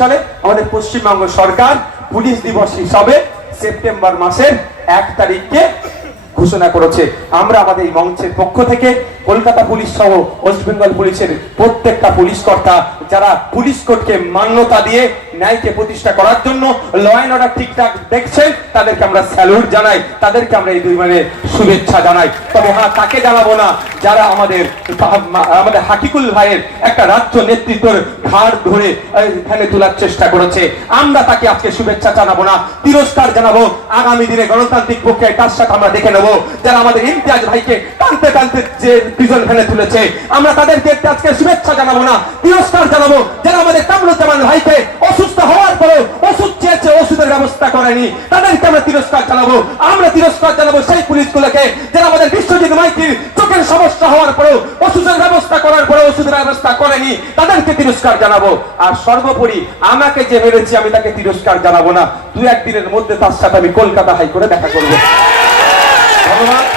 সালে আমাদের পশ্চিমবঙ্গ সরকার পুলিশ দিবস হিসাবে সেপ্টেম্বর মাসের এক তারিখকে ঘোষণা করেছে। আমরা আমাদের এই মঞ্চের পক্ষ থেকে কলকাতা পুলিশ সহ ওয়েস্ট বেঙ্গল পুলিশের প্রত্যেকটা পুলিশ কর্তা, যারা পুলিশ কোর্টকে মান্যতা দিয়ে ন্যায়কে প্রতিষ্ঠা করার জন্য ল অ্যান্ড অর্ডার ঠিকঠাক দেখছেন, তাদেরকে আমরা স্যালুট জানাই। তাদেরকে আমরা এই দুই মানে শুভেচ্ছা জানাই। তবে হ্যাঁ তাকে জানাব না, যারা আমাদের আমাদের হাকিকুল ভাইয়ের একটা রাজ্য নেতৃত্বের ঘাড় ধরে ফেলে তোলার চেষ্টা করেছে। আমরা তাকে আজকে শুভেচ্ছা জানাব না, তিরস্কার জানাব। আগামী দিনে গণতান্ত্রিক পক্ষে তার সাথে আমরা দেখে নেব, যারা আমাদের ইমতিয়াজ ভাইকে টানতে টানতে যে প্রিজন ফেলে তুলেছে। আমরা তাদেরকে আজকে শুভেচ্ছা জানাব না, তিরস্কার জানাব, যারা আমাদের কামরুজ্জামান ভাইকে অসুস্থ করেনি তাদেরকে আমরা তিরস্কার জানাব। আমরা তিরস্কার জানাব সেই পুলিশগুলোকে যারা আমাদের বিশ্বজিৎ মাইতির চোখের সমস্যা হওয়ার পরেও ওষুধের ব্যবস্থা করার পরে ওষুধের ব্যবস্থা করেনি, তাদেরকে তিরস্কার জানাব। আর সর্বোপরি আমাকে যে মেরেছি, আমি তাকে তিরস্কার জানাব না। দু একদিনের মধ্যে তার সাথে আমি কলকাতা হাইকোর্টে করে দেখা করব। ধন্যবাদ।